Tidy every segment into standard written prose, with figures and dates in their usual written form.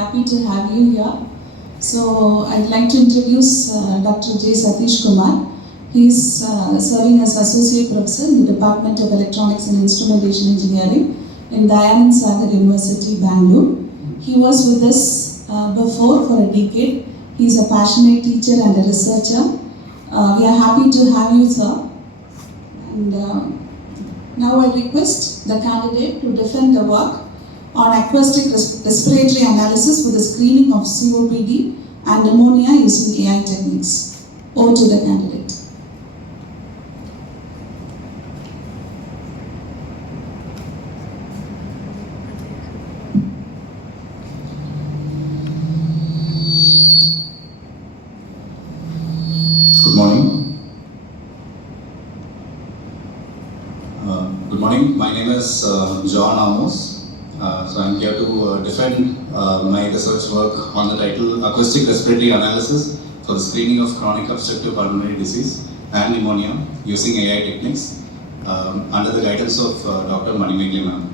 happy to have you here. So I'd like to introduce Dr. J. Satish Kumar. He's serving as Associate Professor in the Department of Electronics and Instrumentation Engineering in Dayanand Sagar University, Bangalore. He was with us before for a decade. He's a passionate teacher and a researcher. We are happy to have you, sir. And now I request the candidate to defend the work on acoustic respiratory analysis for the screening of COPD and pneumonia using AI techniques. Over to the candidate. Good morning. Good morning. My name is John Amos. So I'm here to defend my research work on the title Acoustic Respiratory Analysis for the screening of chronic obstructive pulmonary disease and pneumonia using AI techniques under the guidance of Dr. Manimegalai ma'am.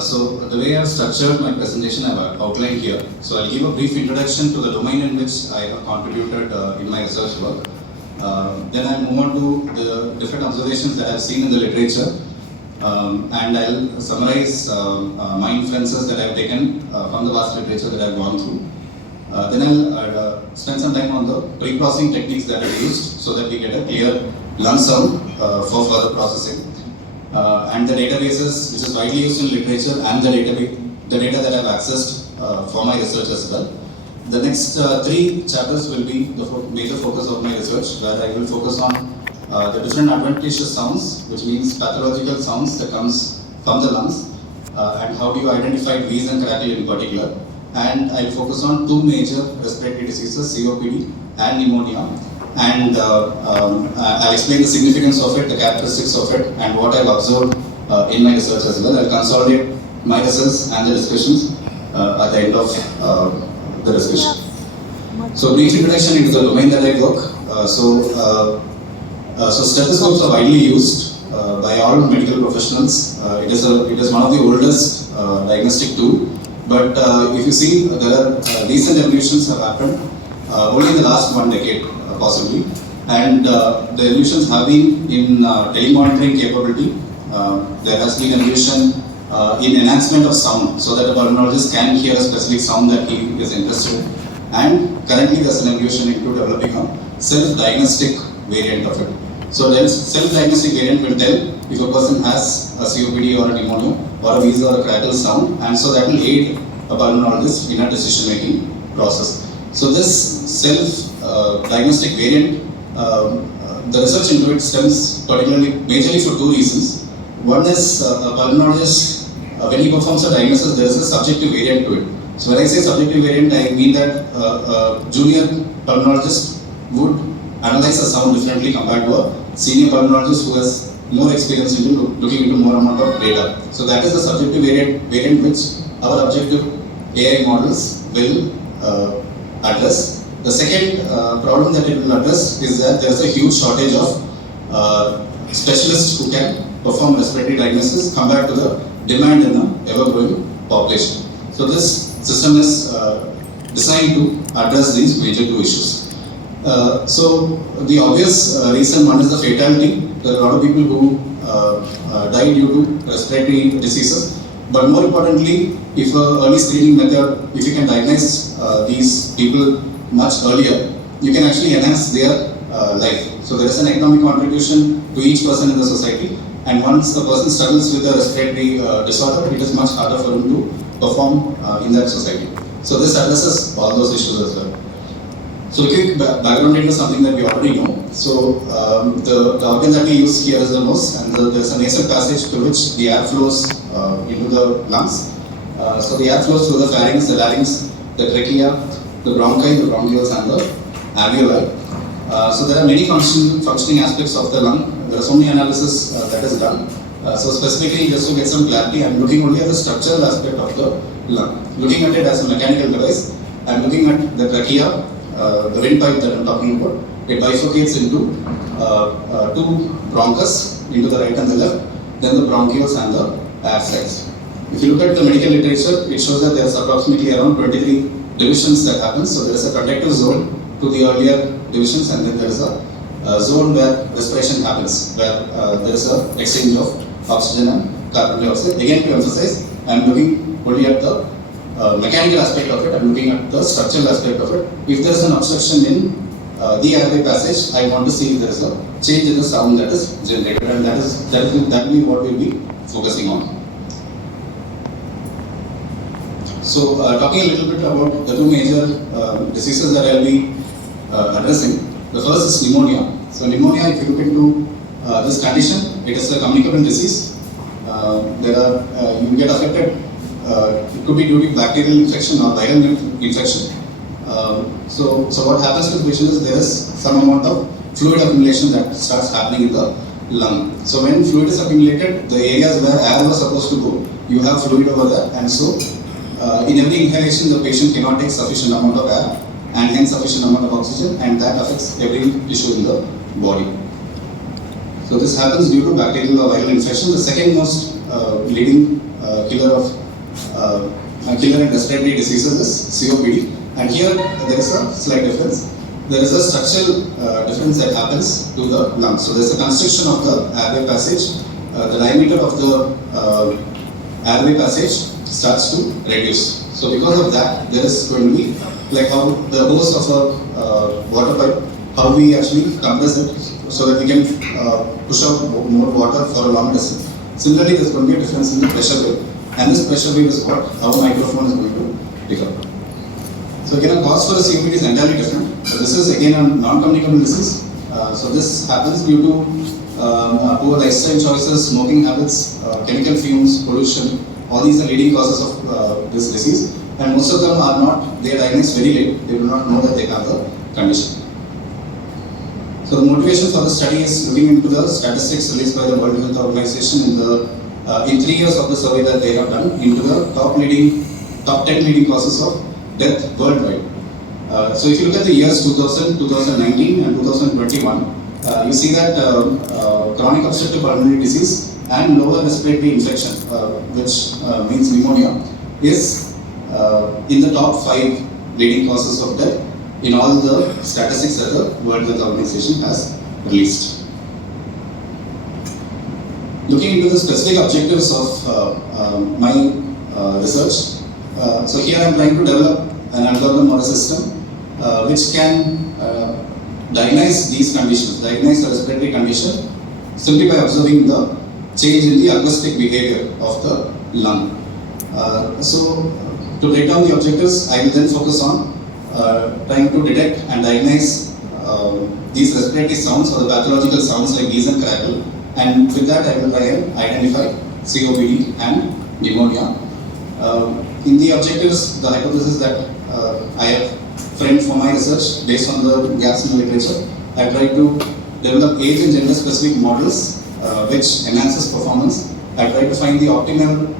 So the way I have structured my presentation I have outlined here. So I'll give a brief introduction to the domain in which I have contributed in my research work. Then I'll move on to the different observations that I've seen in the literature. And I'll summarize my inferences that I've taken from the vast literature that I've gone through. Then I'll spend some time on the pre-processing techniques that I've used so that we get a clear lung sound for further processing. And the databases which is widely used in literature and the data that I've accessed for my research as well. The next 3 chapters will be the major focus of my research, where I will focus on the different adventitious sounds, which means pathological sounds that comes from the lungs, and how do you identify wheeze and crackle in particular. And I'll focus on 2 major respiratory diseases, COPD and pneumonia. And I'll explain the significance of it, the characteristics of it, and what I've observed in my research as well. I'll consolidate my results and the discussions at the end of the discussion. So, brief introduction into the domain that I work. So stethoscopes are widely used by all medical professionals. It is one of the oldest diagnostic tool. But if you see, there are recent evolutions have happened only in the last 1 decade. Possibly, and the evolutions have been in telemonitoring capability. There has been evolution in enhancement of sound, so that a pulmonologist can hear a specific sound that he is interested in. And currently, there's an evolution into developing a self-diagnostic variant of it. So, the self-diagnostic variant will tell if a person has a COPD or a pneumonia or a wheeze or a crackle sound, and so that will aid a pulmonologist in a decision-making process. So, this self-diagnostic variant, the research into it stems particularly majorly for 2 reasons. One is a pulmonologist, when he performs a diagnosis, there is a subjective variant to it. So when I say subjective variant, I mean that a junior pulmonologist would analyze a sound differently compared to a senior pulmonologist who has more experience into looking into more amount of data. So that is the subjective variant which our objective AI models will address. The second problem that it will address is that there is a huge shortage of specialists who can perform respiratory diagnosis compared to the demand in the ever-growing population. So this system is designed to address these major 2 issues. So the obvious reason one is the fatality. There are a lot of people who die due to respiratory diseases. But more importantly, if an early screening method, if you can diagnose these people much earlier, you can actually enhance their life. So there is an economic contribution to each person in the society, and once the person struggles with a respiratory disorder, it is much harder for him to perform in that society. So this addresses all those issues as well. So quick background into something that we already know. So the organ that we use here is the nose, and there is a nasal passage through which the air flows into the lungs. So the air flows through the pharynx, the larynx, the trachea, the bronchi, the bronchioles, and the alveoli. So there are many functioning aspects of the lung. There is only analysis that is done. So specifically, just to get some clarity, I am looking only at the structural aspect of the lung. Looking at it as a mechanical device, I am looking at the trachea, the windpipe that I am talking about. It bifurcates into two bronchus, into the right and the left, then the bronchioles and the air sacs. If you look at the medical literature, it shows that there is approximately around 23 divisions that happen. So there is a conductive zone to the earlier divisions, and then there is a zone where respiration happens, where there is an exchange of oxygen and carbon dioxide. Again, to emphasize, I am looking only at the mechanical aspect of it. I am looking at the structural aspect of it. If there is an obstruction in the airway passage, I want to see if there is a change in the sound that is generated, and that will be what we will be focusing on. So, talking a little bit about the two major diseases that I will be addressing. The first is pneumonia. So, pneumonia, if you look into this condition, it is a communicable disease. You get affected. It could be due to bacterial infection or viral infection. So what happens to the patient is there is some amount of fluid accumulation that starts happening in the lung. So when fluid is accumulated, the areas where air was supposed to go, you have fluid over there, and so in every inhalation the patient cannot take sufficient amount of air and hence sufficient amount of oxygen, and that affects every tissue in the body. So this happens due to bacterial or viral infection. The second most leading killer and respiratory diseases is COPD. And here there is a slight difference. There is a structural difference that happens to the lungs. So there is a constriction of the airway passage. The diameter of the airway passage starts to reduce. So because of that, there is going to be like how the hose of a water pipe, how we actually compress it so that we can push out more water for a long distance. Similarly, there is going to be a difference in the pressure wave, and this pressure wave is what our microphone is going to pick up. So again, a cause for a COPD is entirely different. So this is again a non-communicable disease. So this happens due to poor lifestyle choices, smoking habits, chemical fumes, pollution. All these are leading causes of this disease, and most of them are not. They are diagnosed very late. They do not know that they have the condition. So the motivation for the study is looking into the statistics released by the World Health Organization in 3 years of the survey that they have done into the top 10 leading causes of death worldwide. So if you look at the years 2000, 2019 and 2021, you see that chronic obstructive pulmonary disease and lower respiratory infection, which means pneumonia, is in the top 5 leading causes of death in all the statistics that the World Health Organization has released. Looking into the specific objectives of my research, so here I am trying to develop an algorithm or a system which can diagnose these conditions, diagnose the respiratory condition simply by observing the change in the acoustic behavior of the lung. So to break down the objectives, I will then focus on trying to detect and diagnose these respiratory sounds or the pathological sounds like wheeze and crackle, and with that I will try and identify COPD and pneumonia. In the objectives, the hypothesis that I have framed for my research based on the gaps in the literature, I tried to develop age and gender specific models which enhances performance. I tried to find the optimal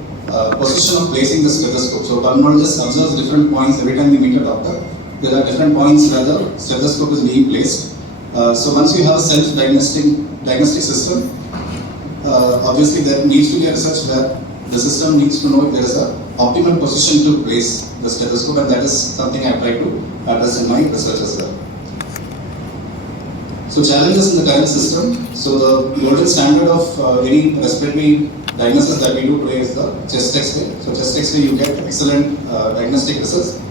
position of placing the stethoscope. So pulmonologist observes different points every time we meet a doctor. There are different points where the stethoscope is being placed. So once you have a self-diagnostic system, obviously there needs to be a research where the system needs to know if there is a optimal position to place the stethoscope, and that is something I try to address in my research as well. So challenges in the current system. So the golden standard of any respiratory diagnosis that we do today is the chest X-ray. So chest X-ray, you get excellent diagnostic results.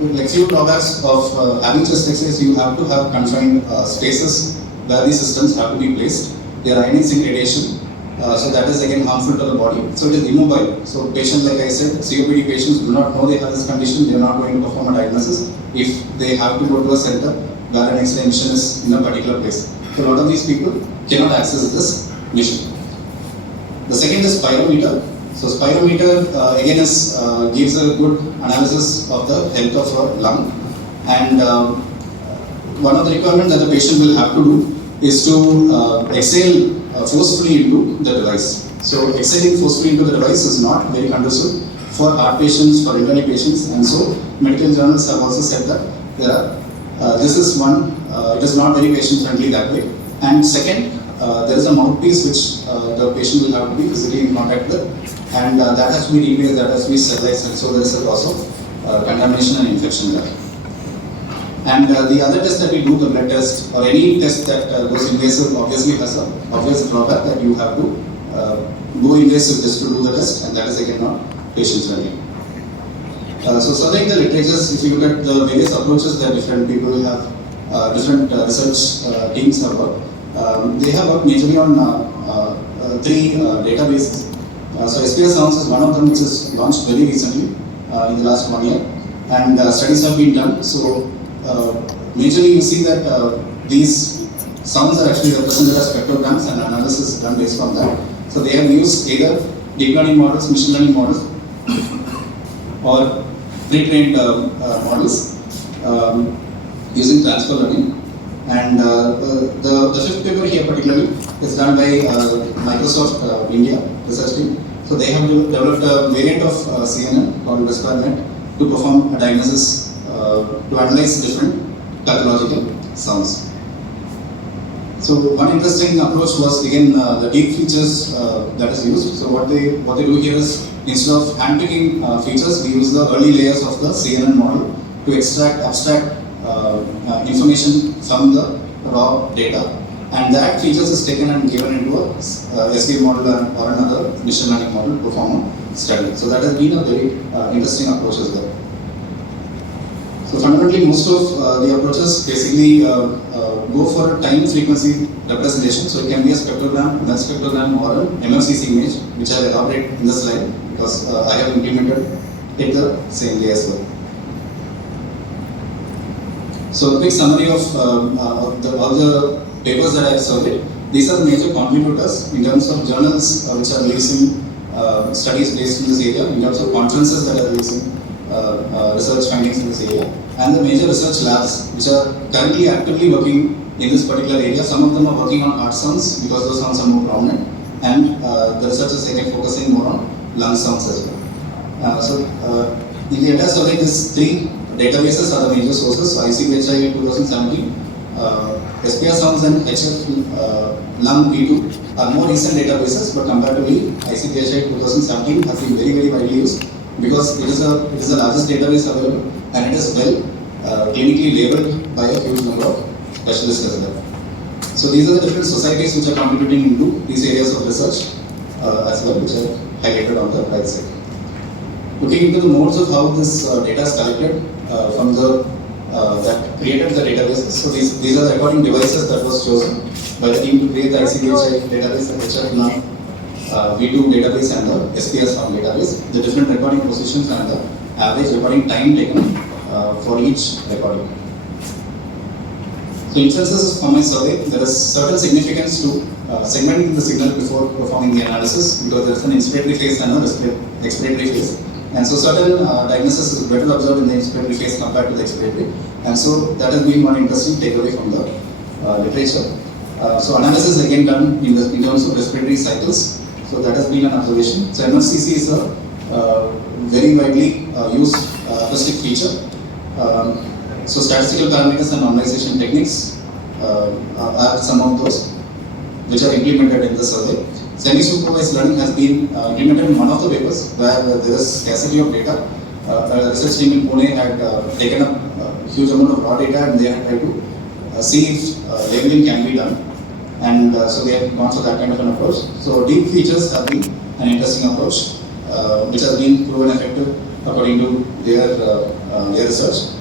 Like few drawbacks of having chest X-rays, you have to have confined spaces where these systems have to be placed. They are ionizing radiation. So that is again harmful to the body. So it is immobile. So patients, like I said, COPD patients do not know they have this condition. They are not going to perform a diagnosis if they have to go to a center where an X-ray machine is in a particular place. So a lot of these people cannot access this machine. The second is spirometer. So spirometer again gives a good analysis of the health of our lung, and one of the requirements that the patient will have to do is to exhale forcefully into the device. So exhaling forcefully into the device is not very conducive for heart patients, for elderly patients, and so medical journals have also said that this is one, it is not very patient friendly that way. And second, there is a mouthpiece which the patient will have to be physically in contact with, and that has to be replaced, that has to be sterilized, and so there is a loss of contamination and infection there. And the other test that we do, the blood test, or any test that goes invasive, obviously has an obvious drawback that you have to go invasive just to do the test, and that is again not patient friendly. So surveying the literatures, if you look at the various approaches that different people have, different research teams have worked, they have worked majorly on three databases. So SPS Sounds is one of them, which is launched very recently in the last 1 year, and studies have been done. So majorly you see that these sounds are actually represented as spectrograms, and analysis is done based on that. So they have used either deep learning models, machine learning models, or pre-trained models using transfer learning. And the fifth paper here particularly is done by Microsoft India research team. So they have developed a variant of CNN called WhisperNet to perform a diagnosis to analyze different pathological sounds. So one interesting approach was again the deep features that is used. So what they do here is, instead of handpicking features, we use the early layers of the CNN model to abstract information from the raw data, and that features is taken and given into a SVM model or another machine learning model to perform a study. So that has been a very interesting approach as well. So fundamentally, most of the approaches basically go for a time frequency representation. So it can be a spectrogram, mass spectrogram, or an MFCC image, which I will elaborate in the slide because I have implemented it the same way as well. So a quick summary of all the papers that I have surveyed. These are the major contributors in terms of journals which are releasing studies based in this area, in terms of conferences that are releasing research findings in this area, and the major research labs which are currently actively working in this particular area. Some of them are working on heart sounds because those sounds are more prominent, and the research is again focusing more on lung sounds as well. In the entire survey, these three databases are the major sources. So ICPHI 2017, SPS Sounds and HF Lung V2 are more recent databases, but comparatively ICPHI 2017 has been very widely used because it is the largest database available, and it is well clinically labeled by a huge number of specialists as well. So these are the different societies which are contributing into these areas of research as well, which are highlighted on the right side. Looking into the modes of how this data is collected from the that created the databases. So these are the recording devices that was chosen by the team to create the ICPHI database, the HF Lung V2 database, and the SPS Sound database. The different recording positions and the average recording time taken for each recording. So inferences from my survey, there is certain significance to segmenting the signal before performing the analysis, because there is an inspiratory phase and an expiratory phase. And so certain diagnosis is better observed in the inspiratory phase compared to the expiratory. And so that has been one interesting takeaway from the literature. So analysis again done in terms of respiratory cycles. So that has been an observation. So MFCC is a very widely used acoustic feature. So statistical parameters and normalization techniques are some of those which are implemented in the survey. Semi-supervised learning has been implemented in one of the papers where there is scarcity of data. The research team in Pune had taken up a huge amount of raw data, and they had tried to see if labeling can be done. And so they have gone for that kind of an approach. So deep features have been an interesting approach, which has been proven effective according to their research.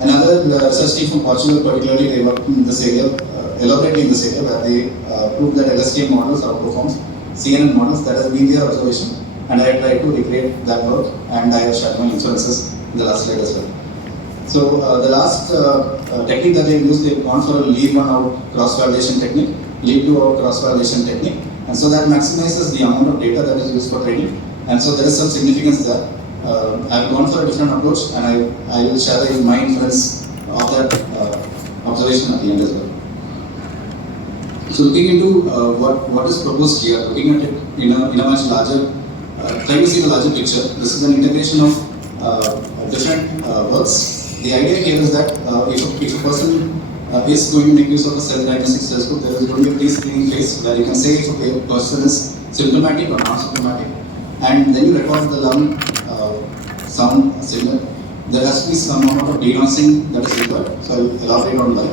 Another research team from Portugal, particularly, they worked in this area, elaborately in this area, where they proved that LSTM models outperforms CNN models. That has been their observation, and I have tried to recreate that work, and I have shared my inferences in the last slide as well. So the last technique that they used, they've gone for a leave one out cross-validation technique, leave two out cross-validation technique, and so that maximizes the amount of data that is used for training, and so there is some significance there. I've gone for a different approach, and I will share my inference of that observation at the end as well. So looking into what is proposed here, looking at it in a much larger, trying to see the larger picture. This is an integration of different works. The idea here is that if a person is going to make use of a self-diagnostic stethoscope, there is going to be a pre-screening phase where you can say if a person is symptomatic or non-symptomatic, and then you record the lung sound signal. There has to be some amount of denoising that is required, so I will elaborate on why,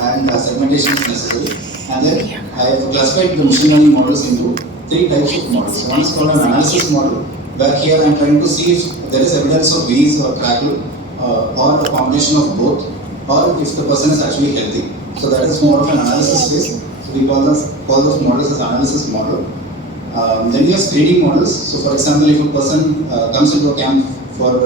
and segmentation is necessary. And then I have classified the machine learning models into 3 types of models. One is called an analysis model, where here I am trying to see if there is evidence of wheeze or crackle, or a combination of both, or if the person is actually healthy. So that is more of an analysis phase. So we call those models as analysis model. Then we have screening models. So for example, if a person comes into a camp for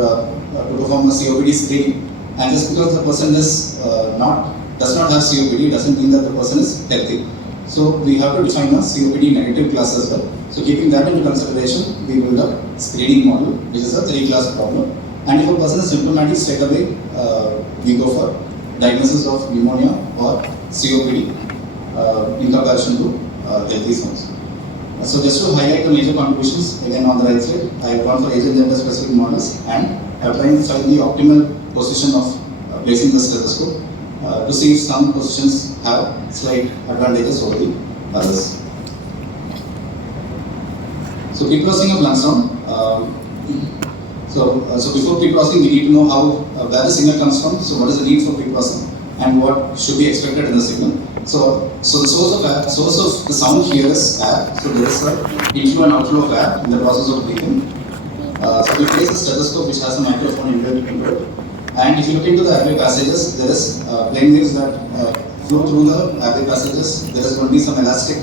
to perform a COPD screening, and just because the person does not have COPD doesn't mean that the person is healthy. So we have to define a COPD negative class as well. So keeping that into consideration, we build a screening model, which is a 3-class problem. And if a person is symptomatic, straight away we go for diagnosis of pneumonia or COPD in comparison to healthy sounds. So just to highlight the major contributions, again on the right side, I have gone for age and gender specific models, and I have tried to find the optimal position of placing the stethoscope to see if some positions have slight advantages over the others. So pre-processing of lung sound. So before pre-processing, we need to know where the signal comes from. So what is the need for pre-processing, and what should be expected in the signal. So the source of the sound here is air. So there is an inflow and outflow of air in the process of breathing. So we place a stethoscope which has a microphone inbuilt into it. And if you look into the airway passages, there is plane waves that flow through the airway passages. There is going to be some elastic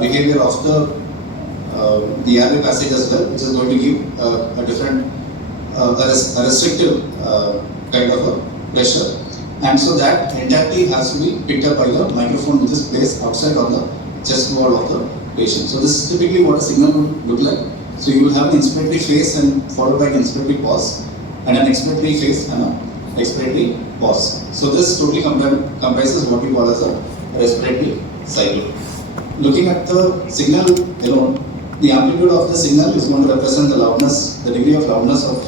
behavior of the airway passage as well, which is going to give a different, a restrictive kind of a pressure. And so that entirely has to be picked up by the microphone, which is placed outside on the chest wall of the patient. So this is typically what a signal would look like. So you will have an inspiratory phase and followed by an inspiratory pause, and an expiratory phase and an expiratory pause. So this totally comprises what we call as a respiratory cycle. Looking at the signal alone, the amplitude of the signal is going to represent the loudness, the degree of loudness of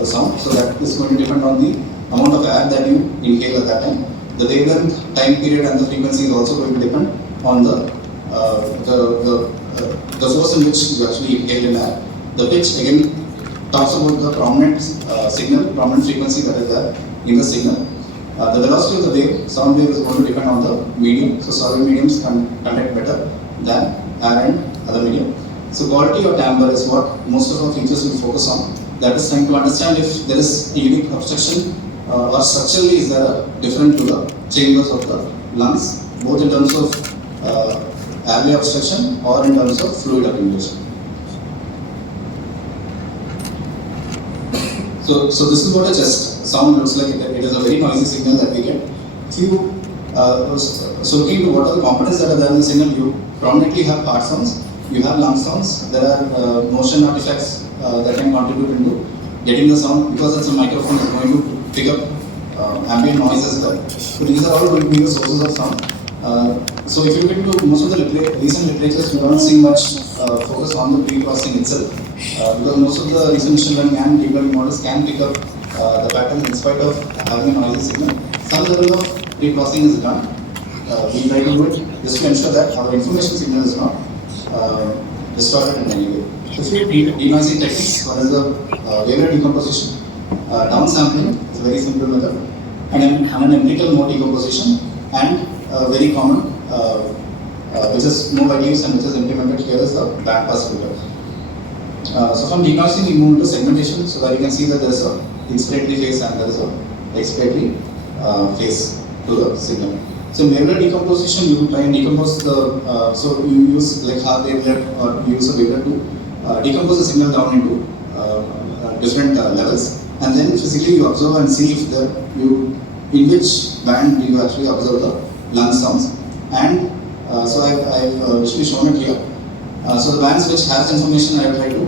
the sound. So that is going to depend on the amount of air that you inhale at that time. The wavelength, time period, and the frequency is also going to depend on the force in which you actually inhale in air. The pitch again talks about the prominent signal, prominent frequency that is there in the signal. The velocity of the wave, sound wave, is going to depend on the medium. So solid mediums can conduct better than air and other medium. So quality or timbre is what most of our features will focus on. That is trying to understand if there is a unique obstruction or structurally is there a different to the chambers of the lungs, both in terms of airway obstruction or in terms of fluid accumulation. So this is what a chest sound looks like. It is a very noisy signal that we get. So looking into what are the components that are there in the signal, you prominently have heart sounds, you have lung sounds, there are motion artifacts that can contribute into getting the sound, because it's a microphone is going to pick up ambient noise as well. So these are all going to be the sources of sound. So if you look into most of the recent literatures, we don't see much focus on the pre-processing itself, because most of the recent machine learning and deep learning models can pick up the patterns in spite of having a noisy signal. Some level of pre-processing is done. We try to do it just to ensure that our information signal is not distorted in any way. So if you denoising techniques, one is the wavelet decomposition, downsampling is a very simple method, and then an empirical mode decomposition, and very common, which is more widely used and which is implemented here, is the bandpass filter. So from denoising we move to segmentation, so that you can see that there is a inspiratory phase and there is a expiratory phase to the signal. So in wavelet decomposition, you try and decompose the, so you use like half wavelet or you use a wavelet to decompose the signal down into different levels, and then physically you observe and see if in which band do you actually observe the lung sounds. And so I've visually shown it here. So the bands which has information, I have tried to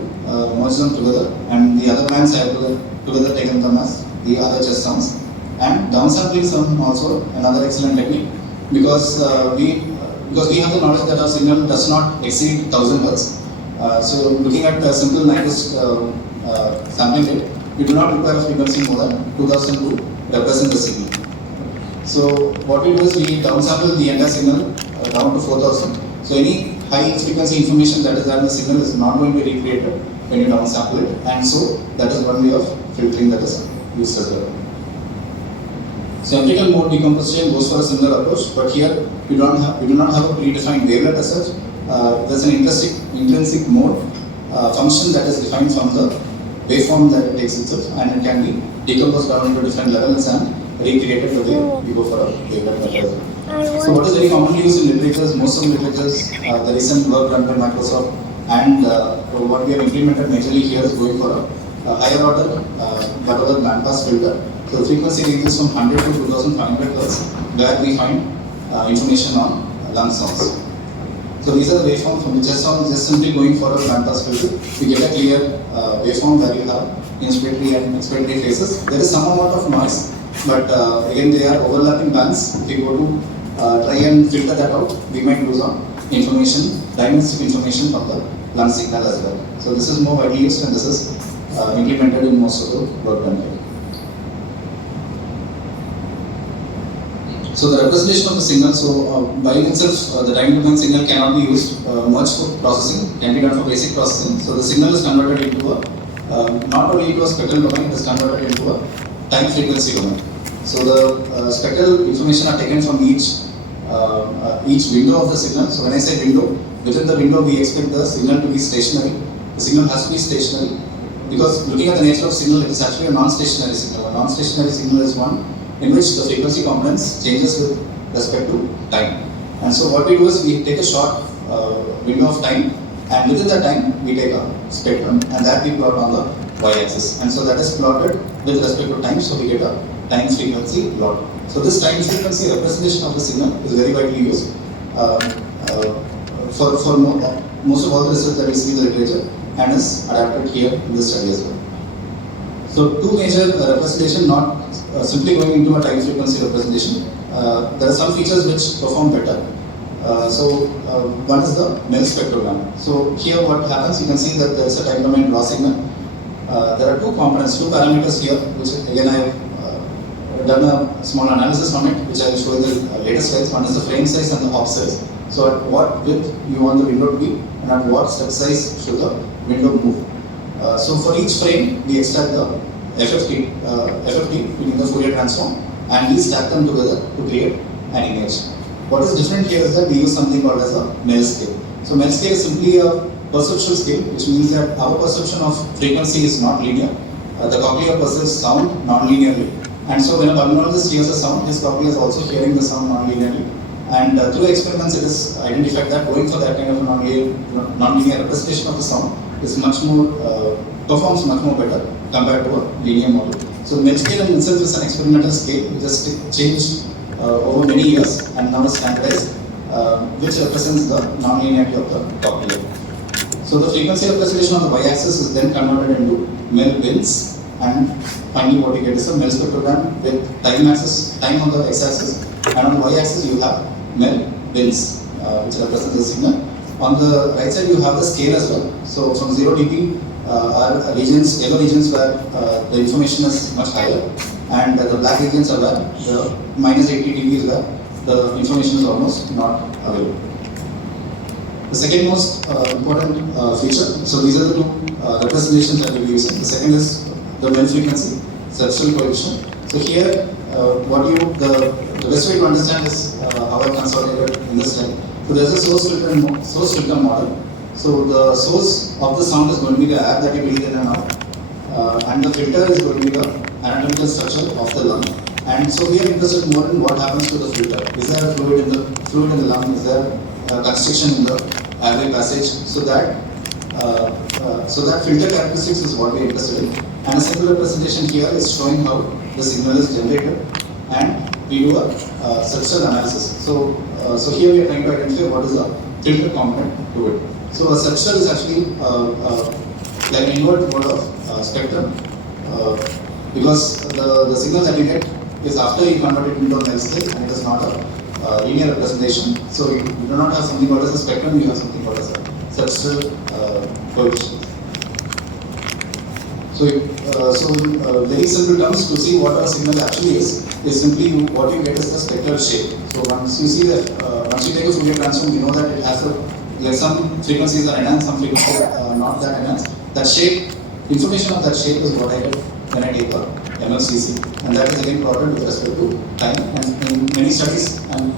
merge them together, and the other bands I have together taken them as the other chest sounds. And downsampling some also another excellent technique, because we because we have the knowledge that our signal does not exceed 1000 Hz. So looking at the simple Nyquist sampling rate, we do not require a frequency more than 2000 to represent the signal. So what we do is we downsample the entire signal down to 4000. So any high frequency information that is there in the signal is not going to be recreated when you downsample it, and so that is one way of filtering that is used as well. So empirical mode decomposition goes for a similar approach, but here we do not have a predefined wavelet as such. There's an intrinsic mode function that is defined from the waveform that it takes itself, and it can be decomposed down into different levels and recreated the way we go for a wavelet method. So what is very commonly used in literatures, most of the literatures, the recent work done by Microsoft, and what we have implemented majorly here is going for a higher order butterworth bandpass filter. So the frequency ranges from 100 to 2500 Hz, where we find information on lung sounds. So these are the waveforms from the chest sound. Just simply going for a bandpass filter, we get a clear waveform where you have inspiratory and expiratory phases. There is some amount of noise, but again they are overlapping bands. If you go to try and filter that out, we might lose on information, diagnostic information from the lung signal as well. So this is more widely used, and this is implemented in most of the work done here. So the representation of the signal, so by itself, the time domain signal cannot be used much for processing, can be done for basic processing. So the signal is converted into a, not only into a spectral domain, it is converted into a time frequency domain. So the spectral information are taken from each window of the signal. So when I say window, within the window we expect the signal to be stationary. The signal has to be stationary, because looking at the nature of signal, it is actually a non-stationary signal. A non-stationary signal is one in which the frequency components changes with respect to time. And so what we do is we take a short window of time, and within that time we take a spectrum, and that we plot on the y-axis. And so that is plotted with respect to time, so we get a time frequency plot. So this time frequency representation of the signal is very widely used for most of all the research that we see in the literature, and is adapted here in this study as well. So two major representation, not simply going into a time frequency representation. There are some features which perform better. One is the Mel spectrogram. So here what happens, you can see that there is a time domain raw signal. There are two components, two parameters here, which again I have done a small analysis on it, which I will show in the later slides. One is the frame size and the hop size. So at what width you want the window to be, and at what step size should the window move. So for each frame, we extract the FFT, meaning the Fourier transform, and we stack them together to create an image. What is different here is that we use something called as a Mel scale. So Mel scale is simply a perceptual scale, which means that our perception of frequency is not linear. The cochlea perceives sound non-linearly. And so when a pulmonologist hears a sound, his cochlea is also hearing the sound non-linearly. And through experiments, it is identified that going for that kind of a non-linear representation of the sound is much more, performs much more better compared to a linear model. So the Mel scale in itself is an experimental scale, which has changed over many years and now is standardized, which represents the non-linearity of the cochlea. So the frequency representation on the y-axis is then converted into Mel bins, and finally what you get is a Mel spectrogram with time on the x-axis, and on the y-axis you have Mel bins, which represents the signal. On the right side you have the scale as well. So from 0 dB are regions, yellow regions where the information is much higher, and the black regions are where the minus 80 dB is where the information is almost not available. The second most important feature, so these are the two representations that we will be using. The second is the Mel frequency, substrate coefficient. So here, the best way to understand is how I consolidated in this slide. So there is a source filter model. So the source of the sound is going to be the air that you breathe in and out, and the filter is going to be the anatomical structure of the lung. And so we are interested more in what happens to the filter. Is there a fluid in the lung? Is there constriction in the airway passage? So that filter characteristics is what we are interested in. And a simple representation here is showing how the signal is generated, and we do a structural analysis. So here we are trying to identify what is the filter component to it. So a structure is actually like an invert mode of spectrum, because the signal that you get is after you convert it into a Mel scale, and it is not a linear representation. So you do not have something called as a spectrum, you have something called as a substral coefficient. So, very simple terms, to see what our signal actually is simply what you get is the spectral shape. So once you see that, once you take a Fourier transform, you know that it has like some frequencies are enhanced, some frequencies are not that enhanced. That shape, information of that shape is what I get when I take a MFCC, and that is again plotted with respect to time. And in many studies and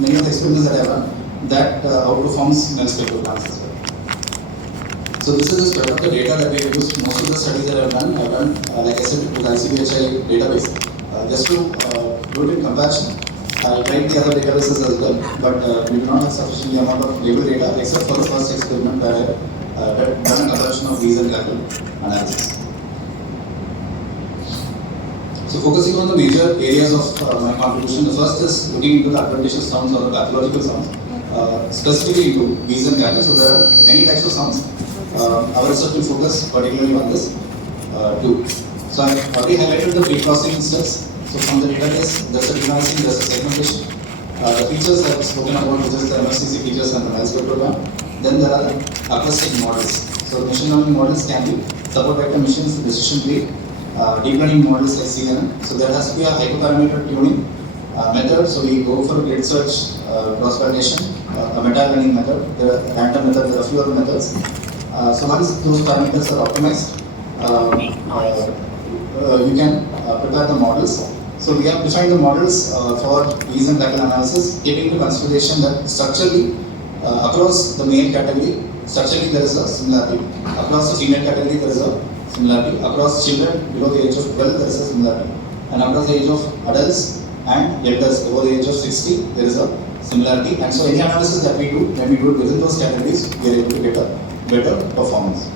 many of the experiments that I have run, that outperforms null spectrograms as well. So this is the spread of the data that we have used. Most of the studies that I have done, like I said, with ICBHI database. Just to do it in comparison, I tried the other databases as well, but we do not have sufficient amount of label data except for the first experiment where I done a comparison of these and Kaplan analysis. So focusing on the major areas of my contribution, the first is looking into the adventitious sounds or the pathological sounds, specifically into V's and Kaplan. So there are many types of sounds. Our research will focus particularly on this too. So I have already highlighted the pre-processing steps. So from the database, there's a denoising, there's a segmentation. The features I have spoken about, which is the MFCC features and the null spectrogram. Then there are the acoustic models. So machine learning models can be support vector machines, decision tree, deep learning models like CNN. So there has to be a hyperparameter tuning method. So we go for a grid search, cross validation, a meta learning method, there are random method, there are a few other methods. So once those parameters are optimized, you can prepare the models. So we have defined the models for V's and Kaplan analysis, taking into consideration that structurally across the male category, structurally there is a similarity. Across the female category there is a similarity. Across children below the age of 12 there is a similarity. And across the age of adults and elders above the age of 60 there is a similarity. And so any analysis that we do, when we do it within those categories, we are able to get a better performance.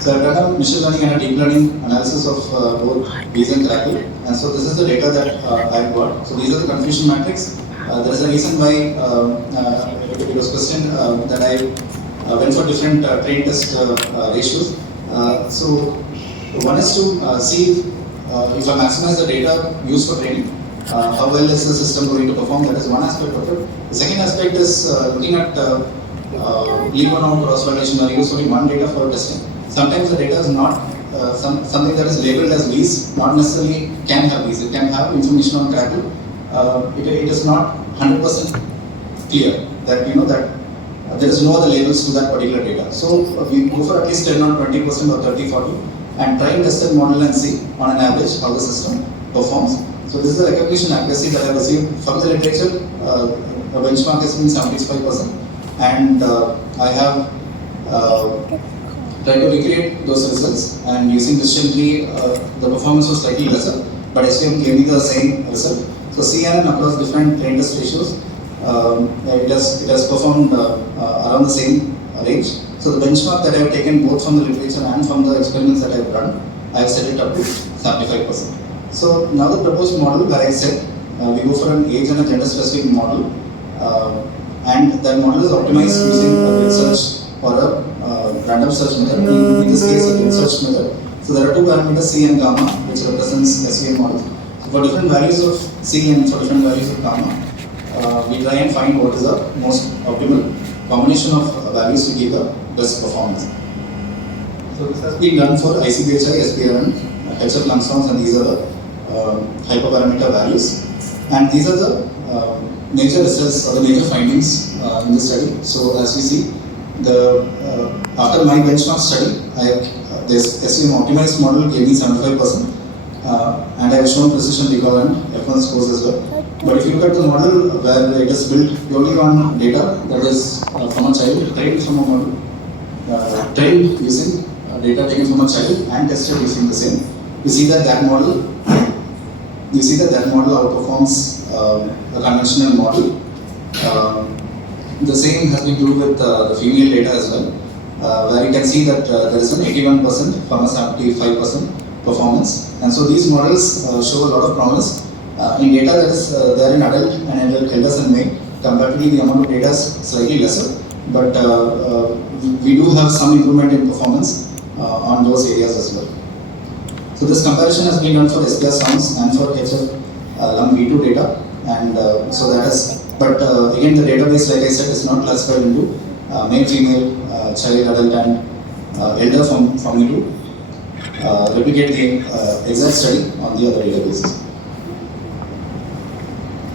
So I've done a machine learning and a deep learning analysis of both V's and Kaplan, and so this is the data that I've got. So these are the confusion matrix. There is a reason why it was questioned that I went for different train test ratios. So one is to see if I maximize the data used for training, how well is the system going to perform. That is one aspect of it. The second aspect is looking at leave or not cross validation, or use only one data for testing. Sometimes the data is not something that is labeled as V's, not necessarily can have V's. It can have information on Kaplan. It is not 100% clear that that there is no other labels to that particular data. So we go for at least 10 or 20% or 30, 40 and try and test the model and see on an average how the system performs. So this is the recognition accuracy that I have received from the literature. The benchmark has been 75%, and I have tried to recreate those results, and using decision tree, the performance was slightly lesser, but SVM gave me the same result. So CNN across different train test ratios, it has performed around the same range. So the benchmark that I have taken both from the literature and from the experiments that I have run, I have set it up to 75%. So now the proposed model where I said we go for an age and a gender specific model, and that model is optimized using a grid search or a random search method, in this case a grid search method. So there are two parameters, C and gamma, which represents SVM model. So for different values of C and for different values of gamma, we try and find what is the most optimal combination of values to give the best performance. So this has been done for ICBHI, SPRN, HF Langston's, and these are the hyperparameter values. And these are the major results or the major findings in the study. So as we see, after my benchmark study, this SVM optimized model gave me 75%, and I have shown precision recall and F1 scores as well. But if you look at the model where it is built purely on data that is from a child, trained from a model, trained using data taken from a child and tested using the same, you see that model outperforms the conventional model. The same has been true with the female data as well, where you can see that there is an 81% from a 75% performance. And so these models show a lot of promise in data that is there in adult and elders and male. Comparatively, the amount of data is slightly lesser, but we do have some improvement in performance on those areas as well. So this comparison has been done for SPR sounds and for HF lung B2 data, and so that is, but again the database, like I said, is not classified into male, female, child, adult, and elder for me to replicate the exact study on the other databases.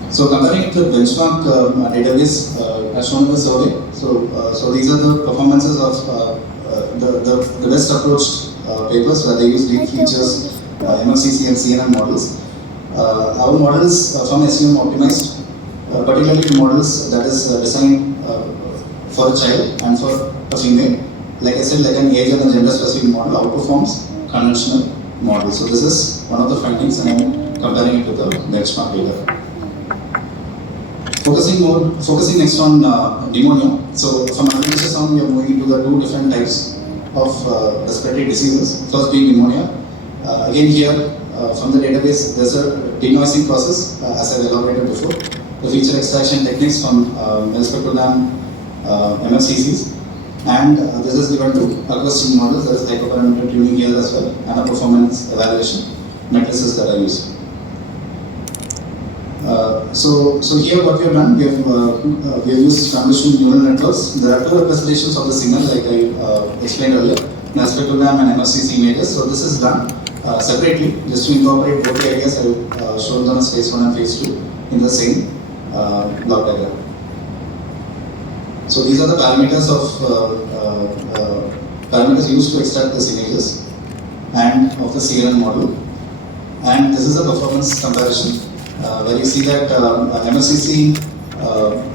So comparing it to the benchmark database as shown in the survey, so these are the performances of the best approached papers where they use lead features, MFCC and CNN models. Our models from SUM optimized, particularly models that is designed for a child and for a female. Like I said, like an age and a gender specific model outperforms conventional models. So this is one of the findings, and I'm comparing it to the benchmark data. Focusing next on pneumonia. So from analysis on, we are moving into the two different types of respiratory diseases. First being pneumonia. Again here, from the database, there's a denoising process, as I've elaborated before. The feature extraction techniques from spectrogram MFCCs, and this is given to acoustic models, that is hyperparameter tuning here as well, and a performance evaluation matrices that are used. So here what we have done, we have used convolutional neural networks. There are two representations of the signal, like I explained earlier, spectrogram and MFCC images. So this is done separately, just to incorporate both the ideas I showed them as phase 1 and phase 2 in the same block diagram. So these are the parameters used to extract these images and of the CNN model. And this is a performance comparison where you see that MFCC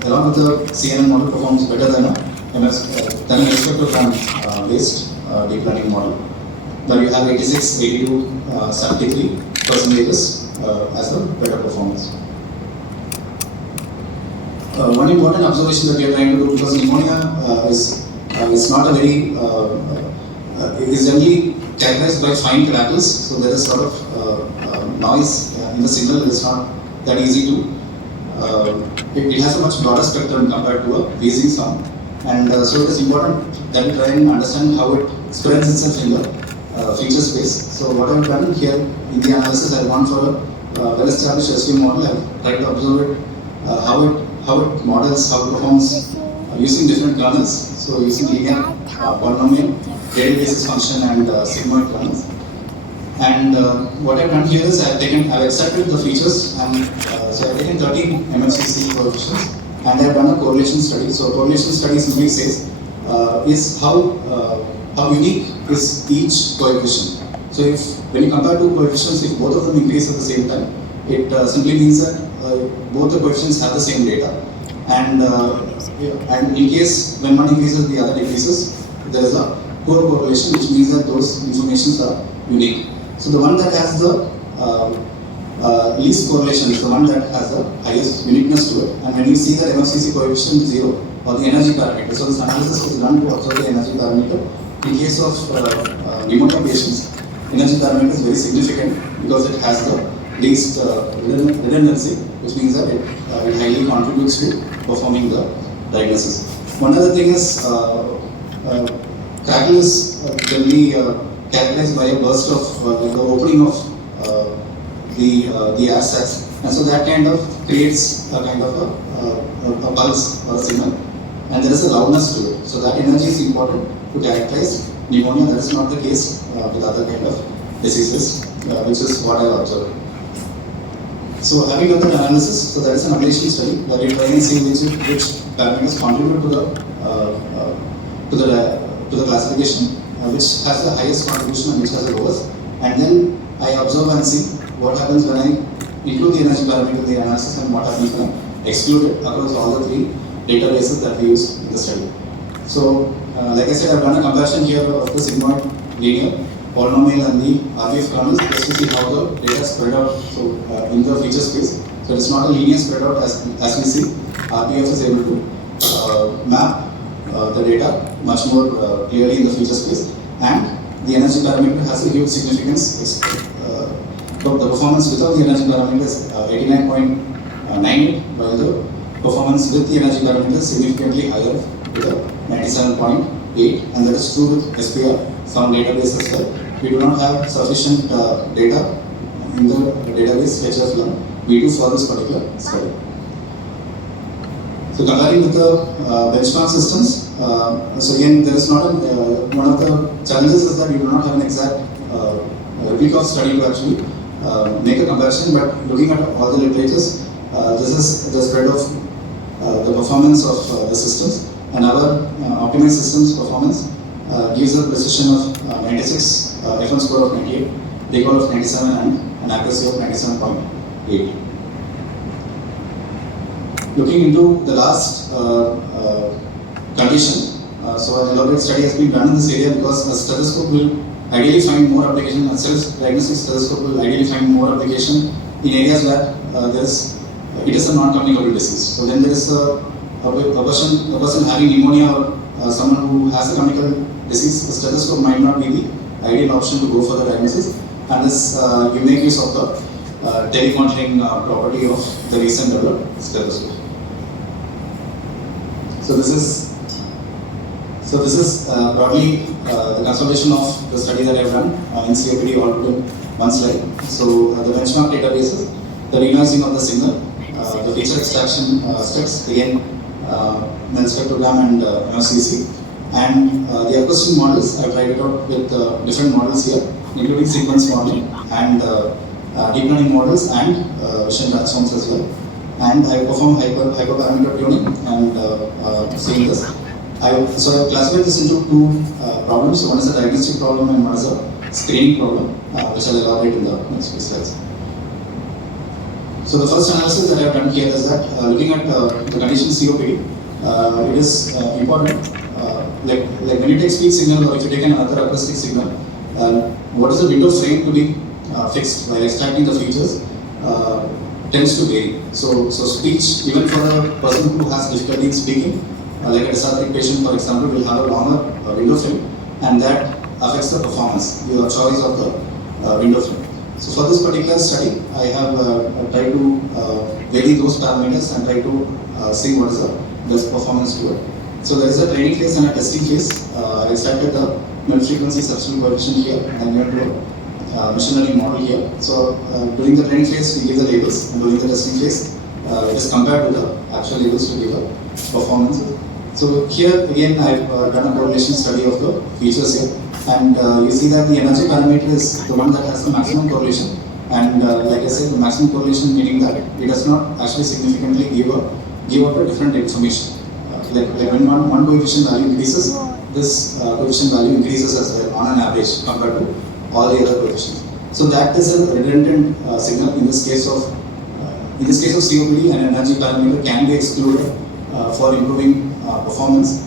along with the CNN model performs better than an spectrogram based deep learning model, where you have 86, 82, 73 percentages as a better performance. One important observation that we are trying to do, because pneumonia is not a very is generally characterized by fine crackles, so there is sort of noise in the signal. It is not that easy to. It has a much broader spectrum compared to a wheezing sound, and so it is important that we try and understand how it spreads itself in the feature space. So what I have done here in the analysis, I have gone for a well-established SVM model. I have tried to observe it, how it models, how it performs using different kernels. So using linear, polynomial, gradient basis function, and sigmoid kernels. And what I've done here is I've extracted the features, and so I've taken 13 MFCC coefficients, and I've done a correlation study. So correlation study simply says is how unique is each coefficient. So if when you compare two coefficients, if both of them increase at the same time, it simply means that both the coefficients have the same data, and in case when one increases, the other decreases, there is a poor correlation, which means that those informations are unique. So the one that has the least correlation is the one that has the highest uniqueness to it. And when you see that MFCC coefficient is 0 or the energy parameter, so this analysis is done to observe the energy parameter. In case of pneumonia patients, energy parameter is very significant because it has the least redundancy, which means that it highly contributes to performing the diagnosis. One other thing is crackle is generally characterized by a burst of the opening of the air sacs, and so that kind of creates a kind of a pulse or a signal, and there is a loudness to it. So that energy is important to characterize pneumonia. That is not the case with other kind of diseases, which is what I observed. So having done that analysis, so there is an ablation study where we try and see which parameters contribute to the classification, which has the highest contribution and which has the lowest, and then I observe and see what happens when I include the energy parameter in the analysis and what happens when I exclude it across all the three databases that we use in the study. So, like I said, I've done a comparison here of the sigmoid, linear, polynomial, and the RBF kernels just to see how the data is spread out in the feature space. So it's not a linear spread out as we see. RBF is able to map the data much more clearly in the feature space, and the energy parameter has a huge significance. The performance without the energy parameter is 89.98, while the performance with the energy parameter is significantly higher with a 97.8, and that is true with SPR, some database as well. We do not have sufficient data in the database HF V2 for this particular study. So comparing with the benchmark systems, so again there is not one of the challenges is that you do not have an exact replica of study to actually make a comparison, but looking at all the literatures, this is the spread of the performance of the systems, and our optimized systems performance gives a precision of 96, F1 score of 98, recall of 97, and an accuracy of 97.8. Looking into the last condition, so an elaborate study has been done in this area because a stethoscope will ideally find more application, a self-diagnostic stethoscope will ideally find more application in areas where it is a non-communicable disease. So when there is a person having pneumonia or someone who has a communicable disease, the stethoscope might not be the ideal option to go for the diagnosis, and this you make use of the telemonitoring property of the recent developed stethoscope. So this is broadly the consolidation of the study that I have done in COPD all put in one slide. So the benchmark databases, the renoising of the signal, the feature extraction steps, again spectrogram and MFCC, and the acoustic models. I tried it out with different models here, including sequence modeling and deep learning models and vision transforms as well. And I performed hyperparameter tuning and seeing this. So I classified this into two problems. So one is a diagnostic problem and one is a screening problem, which I'll elaborate in the next few slides. So the first analysis that I have done here is that looking at the condition COPD, it is important. Like when you take speech signal or if you take another acoustic signal, what is the window frame to be fixed while extracting the features tends to vary. So speech, even for a person who has difficulty in speaking, like a dysarthric patient for example, will have a longer window frame, and that affects the performance, your choice of the window frame. So for this particular study, I have tried to vary those parameters and try to see what is the best performance to it. So there is a training phase and a testing phase. I extracted the mid-frequency substitute coefficient here and went to a machine learning model here. So during the training phase, we give the labels, and during the testing phase, it is compared to the actual labels to give the performance. So here again, I've done a correlation study of the features here, and you see that the energy parameter is the one that has the maximum correlation. And like I said, the maximum correlation meaning that it does not actually significantly give out a different information. Like when one coefficient value increases, this coefficient value increases as well on an average compared to all the other coefficients. So that is a redundant signal. In this case of COPD, an energy parameter can be excluded for improving performance.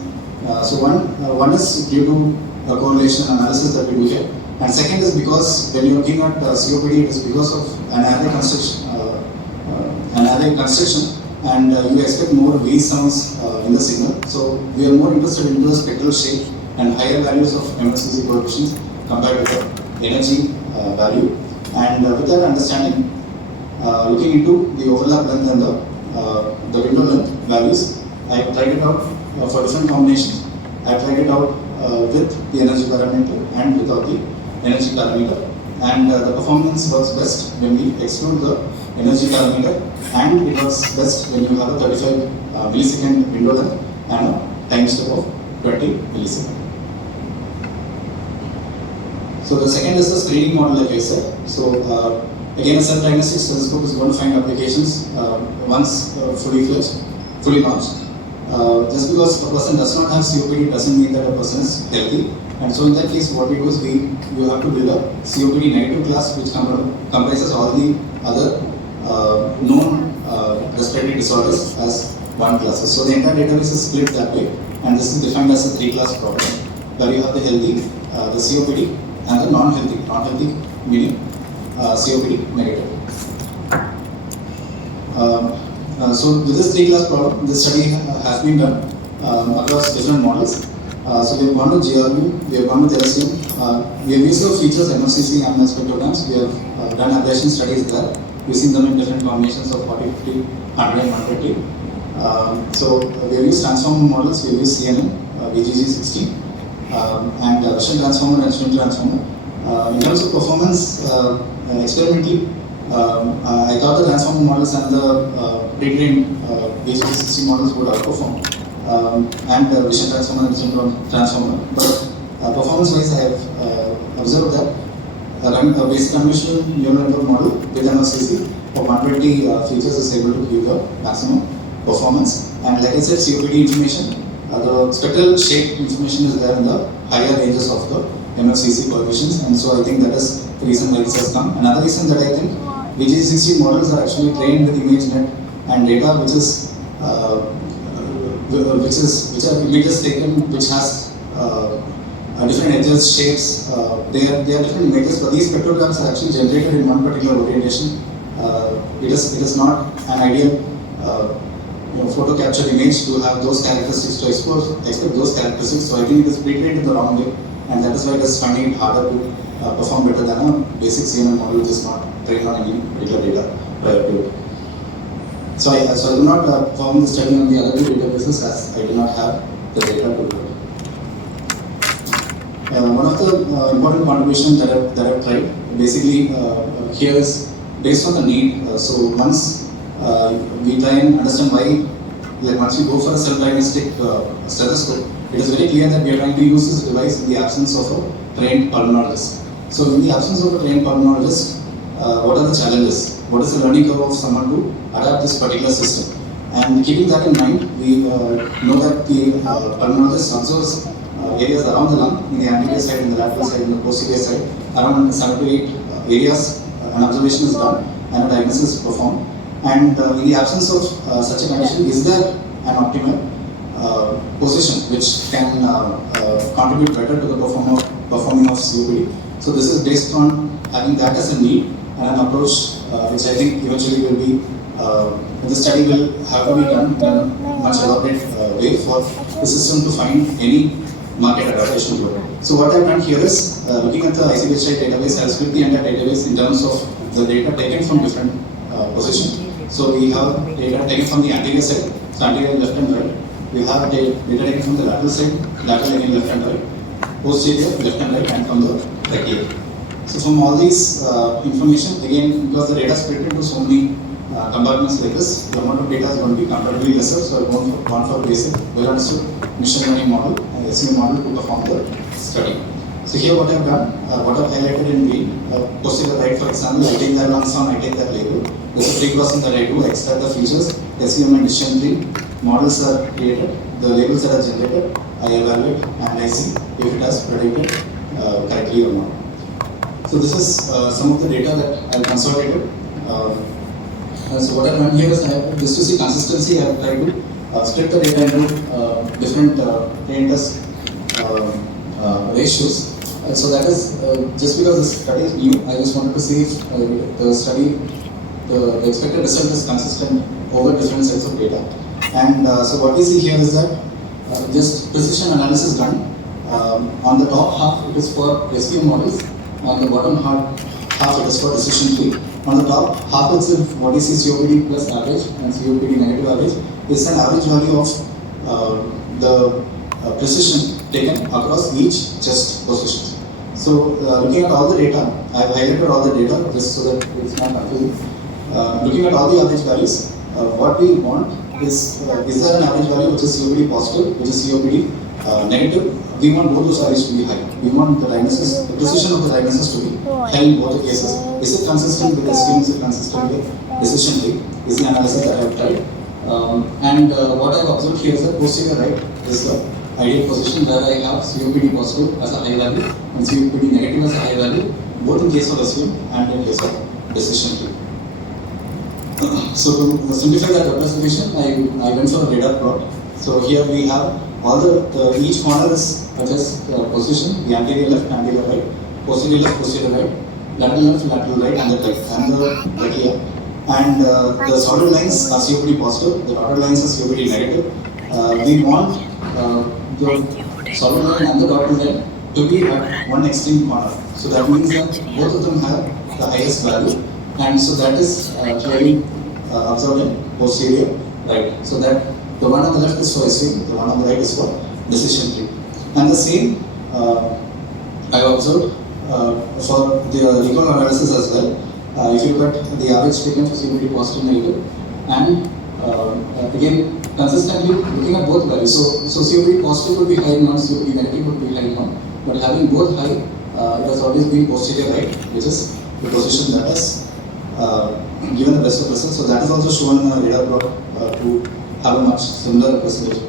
So one is due to a correlation analysis that we do here, and second is because when you're looking at COPD, it is because of an array construction, and you expect more V sounds in the signal. So we are more interested in the spectral shape and higher values of MFCC coefficients compared to the energy value. And with that understanding, looking into the overlap length and the window length values, I have tried it out for different combinations. I have tried it out with the energy parameter and without the energy parameter. And the performance works best when we exclude the energy parameter, and it works best when you have a 35 millisecond window length and a time step of 20 milliseconds. So the second is the screening model, like I said. So again, a self-diagnostic stethoscope is going to find applications once fully launched. Just because a person does not have COPD doesn't mean that a person is healthy. And so in that case, what we do is you have to build a COPD negative class which comprises all the other known respiratory disorders as one class. So the entire database is split that way, and this is defined as a 3-class problem, where you have the healthy, the COPD, and the non-healthy. Non-healthy meaning COPD negative. So with this 3-class problem, this study has been done across different models. So we have gone to GRU, we have gone to Teresium, we have used the features MFCC and spectrograms. We have done ablation studies there, using them in different combinations of 40, 50, 100 and 150. So we have used transformer models, we have used CNN, VGG16, and vision transformer and swing transformer. In terms of performance, experimentally, I thought the transformer models and the pre-trained H360 models would outperform, and vision transformer and vision transformer. But performance-wise, I have observed that a basic conventional neural network model with MFCC for 120 features is able to give the maximum performance. And like I said, COPD information, the spectral shape information is there in the higher ranges of the MFCC coefficients, and so I think that is the reason why this has come. Another reason that I think VG60 models are actually trained with ImageNet and data which are images taken which has different edges, shapes. They are different images, but these spectrograms are actually generated in one particular orientation. It is not an ideal photo capture image to have those characteristics, to expect those characteristics. So I think it is pre-trained in the wrong way, and that is why it is finding it harder to perform better than a basic CNN model which is not trained on any particular data prior to it. So I do not perform the study on the other two databases as I do not have the data to do it. One of the important contributions that I've tried, basically here is based on the need. So once we try and understand why, like once we go for a self-diagnostic stethoscope, it is very clear that we are trying to use this device in the absence of a trained pulmonologist. So in the absence of a trained pulmonologist, what are the challenges? What is the learning curve of someone to adapt this particular system? And keeping that in mind, we know that the pulmonologist observes areas around the lung, in the anterior side, in the lateral side, in the posterior side, around 7 to 8 areas, an observation is done and a diagnosis is performed. And in the absence of such a condition, is there an optimal position which can contribute better to the performing of COPD? So this is based on having that as a need and an approach which I think eventually will be, the study will have to be done in a much elaborate way for the system to find any market adaptation to it. So what I've done here is, looking at the ICBHI database, I've split the entire database in terms of the data taken from different positions. So we have data taken from the anterior side, so anterior left and right. We have data taken from the lateral side, lateral again left and right, posterior left and right, and from the trachea. So from all these information, again, because the data is split into so many compartments like this, the amount of data is going to be comparatively lesser. So I've gone for basic, well understood machine learning model and SME model to perform the study. So here what I've done, what I've highlighted in green, posterior right, for example, I take that lung sound, I take that label. There's a pre-processing that I do, I extract the features, SVM and decision tree, models are created, the labels that are generated, I evaluate and I see if it has predicted correctly or not. So this is some of the data that I've consolidated. So what I've done here is, just to see consistency, I've tried to split the data into different train test ratios. So that is, just because the study is new, I just wanted to see if the study, the expected result is consistent over different sets of data. And so what we see here is that just precision analysis done. On the top half it is for SPM models, on the bottom half it is for decision tree. On the top half itself, what is COPD plus average and COPD negative average is an average value of the precision taken across each chest position. So looking at all the data, I have highlighted all the data just so that it's not confusing. Looking at all the average values, what we want is there an average value which is COPD positive, which is COPD negative? We want both those values to be high. We want the diagnosis, the precision of the diagnosis to be high in both the cases. Is it consistent with SVM? Is it consistent with decision tree? Is the analysis that I have tried. And what I have observed here is that posterior right is the ideal position where I have COPD positive as a high value and COPD negative as a high value, both in case of SVM and in case of decision tree. So to simplify that representation, I went for a data plot. So here we have all the each corner is just position, the anterior left, anterior right, posterior left, posterior right, lateral left, lateral right, and the trachea. And the solid lines are COPD positive, the dotted lines are COPD negative. We want the solid line and the dotted line to be at one extreme corner. So that means that both of them have the highest value, and so that is clearly observed in posterior right. So that the one on the left is for SVM, the one on the right is for decision tree. And the same I observed for the recall analysis as well. If you look at the average treatment for COPD positive negative, and again consistently looking at both values. So COPD positive would be high in one, COPD negative would be high in one, but having both high, it has always been posterior right, which is the position that has given the best of results. So that is also shown in a radar plot to have a much similar representation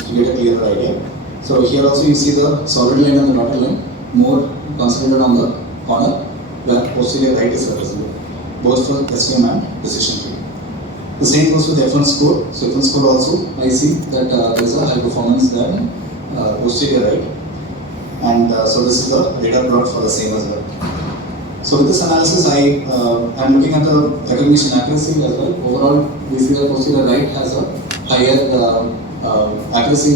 to get a clearer idea. So here also you see the solid line and the dotted line more concentrated on the corner where posterior right is represented, both for SVM and decision tree. The same goes with the F1 score. So F1 score also I see that there is a high performance than posterior right, and so this is a radar plot for the same as well. So with this analysis, I am looking at the recognition accuracy as well. Overall, we see that posterior right has a higher accuracy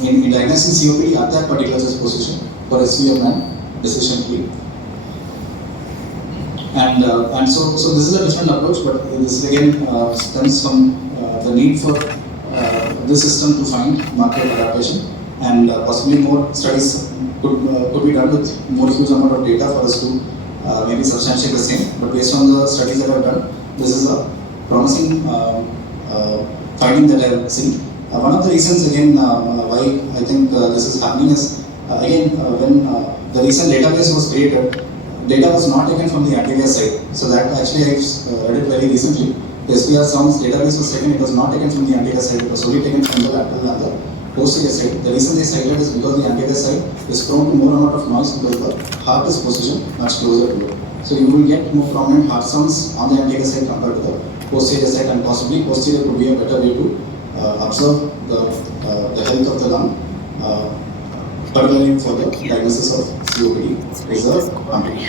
in diagnosing COPD at that particular chest position for SVM and decision tree. And so this is a different approach, but this again stems from the need for this system to find market adaptation, and possibly more studies could be done with more huge amount of data for us to maybe substantiate the same. But based on the studies that I have done, this is a promising finding that I have seen. One of the reasons again why I think this is happening is again when the recent database was created, data was not taken from the anterior side. So that actually I read it very recently. The SPR sounds database was taken, it was not taken from the anterior side, it was only taken from the lateral and the posterior side. The reason they cited is because the anterior side is prone to more amount of noise because the heart is positioned much closer to it. So you will get more prominent heart sounds on the anterior side compared to the posterior side, and possibly posterior could be a better way to observe the health of the lung, particularly for the diagnosis of COPD is a company.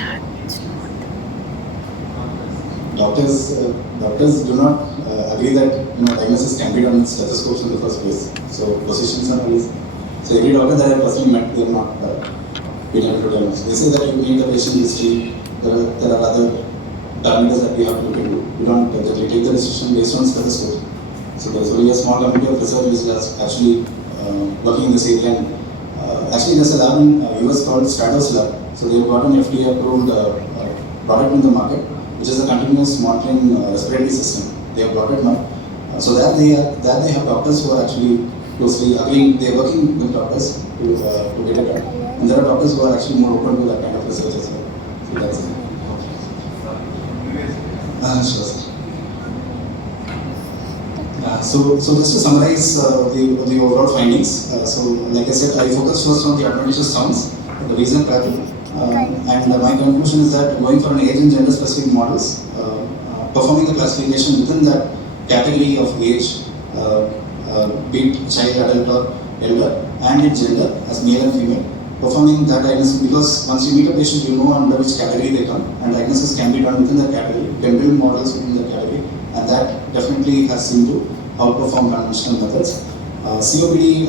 Doctors do not agree that diagnosis can be done with stethoscopes in the first place. So positions are always. So every doctor that I personally met, they have not been able to diagnose. They say that you need a patient history. There are other parameters that we have to look into. We don't exactly take the decision based on stethoscope. So there is only a small community of research which is actually working in this area. And actually, there's a lab in US called Stratos Lab. So they've got an FDA approved product in the market, which is a continuous monitoring respiratory system. They have got it now. So that they have doctors who are actually closely agreeing. They are working with doctors to get it done. And there are doctors who are actually more open to that kind of research as well. So that's it. Sure, sir. So just to summarize the overall findings. So like I said, I focus first on the adventitious sounds, the reason pattern, and my conclusion is that going for an age and gender specific models, performing the classification within that category of age, be it child, adult or elder, and its gender as male and female, performing that diagnosis, because once you meet a patient, you know under which category they come, and diagnosis can be done within that category, you can build models within that category, and that definitely has seemed to outperform conventional methods. COPD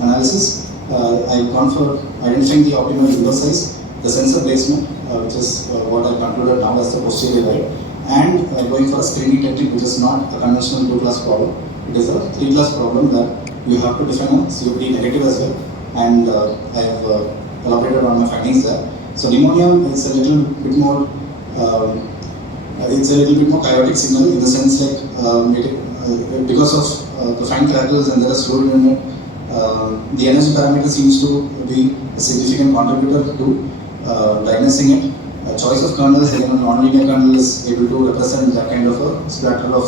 analysis, I've gone for identifying the optimal user size, the sensor placement, which is what I've concluded now as the posterior right, and going for a screening technique which is not a conventional 2-class problem. It is a 3-class problem that you have to define a COPD negative as well, and I have elaborated on my findings there. So pneumonia is a little bit more chaotic signal in the sense like because of the fine crackles and there is fluid in it, the energy parameter seems to be a significant contributor to diagnosing it. Choice of kernels, again, a non-linear kernel is able to represent that kind of a splatter of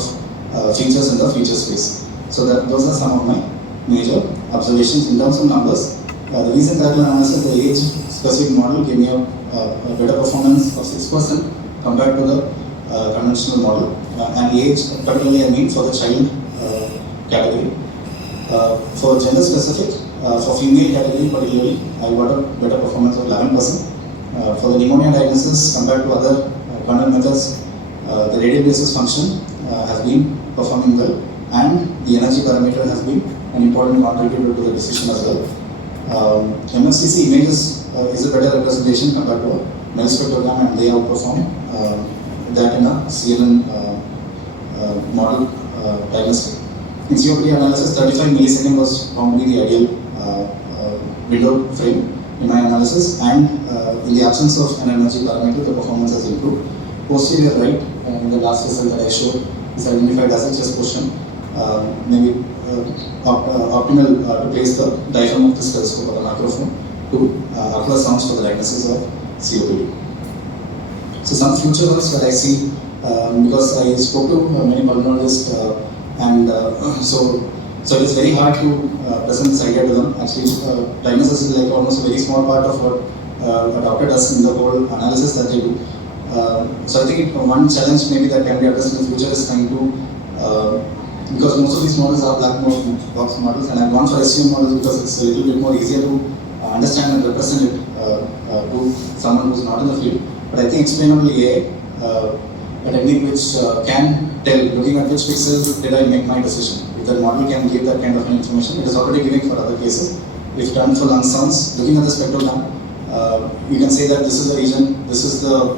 features in the feature space. So those are some of my major observations in terms of numbers. The recent pattern analysis, the age-specific model gave me a better performance of 6% compared to the conventional model, and age, particularly I mean for the child category. For gender specific, for female category particularly, I got a better performance of 11%. For the pneumonia diagnosis compared to other kernel methods, the radial basis function has been performing well, and the energy parameter has been an important contributor to the decision as well. MFCC images is a better representation compared to a MEL spectrogram, and they outperform that in a CNN model diagnostic. In COPD analysis, 35 milliseconds was found to be the ideal window frame, in my analysis, and in the absence of an emerging parameter, the performance has improved. Posterior right, in the last result that I showed, is identified as a chest portion, maybe optimal to place the diaphragm of the stethoscope or the microphone to acquire sounds for the diagnosis of COPD. So some future works that I see, because I spoke to many pulmonologists, and so it is very hard to present this idea to them. Actually, diagnosis is like almost a very small part of what a doctor does in the whole analysis that they do. So I think one challenge maybe that can be addressed in the future is trying to, because most of these models are black box models, and I've gone for SCM models because it's a little bit more easier to understand and represent it to someone who's not in the field. But I think explainable AI, a technique which can tell, looking at which pixels did I make my decision. If the model can give that kind of information, it is already giving for other cases. If done for lung sounds, looking at the spectrogram, you can say that this is the region, this is the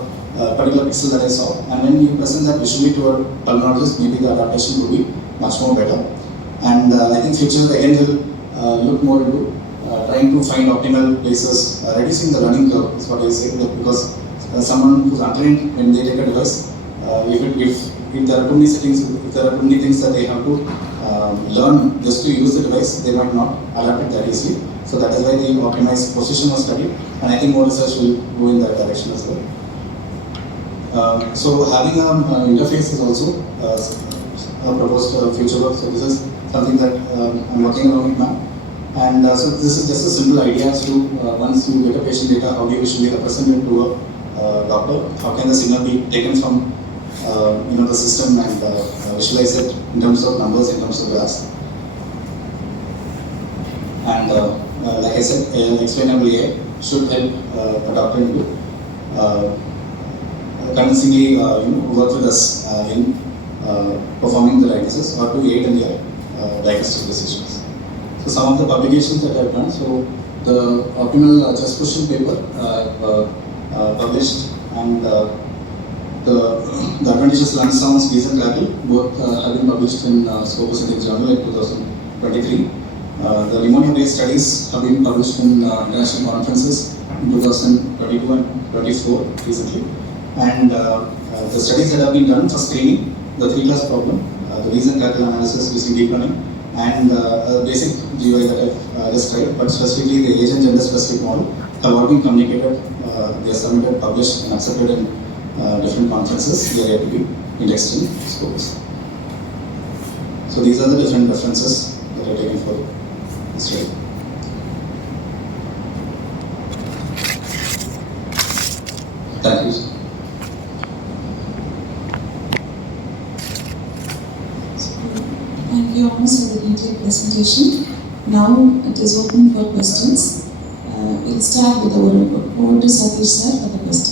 particular pixel that I saw, and when you present that visually to a pulmonologist, maybe the adaptation would be much more better. And I think future again will look more into trying to find optimal places, reducing the learning curve is what I say, because someone who's untrained, when they take a device, if there are too many settings, if there are too many things that they have to learn just to use the device, they might not adapt it that easily. So that is why the optimized position was studied, and I think more research will go in that direction as well. So having an interface is also a proposed future work. So this is something that I'm working around it now. And so this is just a simple idea as to once you get a patient data, how do you usually represent it to a doctor? How can the signal be taken from the system and visualize it in terms of numbers, in terms of graphs? And like I said, explainable AI should help a doctor to convincingly work with us in performing the diagnosis or to aid in their diagnostic decisions. So some of the publications that I have done, so the optimal chest position paper published, and the advantageous lung sounds, wheeze and crackle, both have been published in Scopocentric Journal in 2023. The pneumonia based studies have been published in international conferences in 2022 and 2024 recently. And the studies that have been done for screening, the 3-class problem, the wheeze and crackle analysis using deep learning, and basic GUI that I've just tried, but specifically the age and gender specific model, have all been communicated, they are submitted, published, and accepted in different conferences. They are yet to be indexed in Scopus. So these are the different references that are taken for this study. Thank you. Thank you almost for the detailed presentation. Now it is open for questions. We'll start with the oral book. Over to Satish sir for the questions.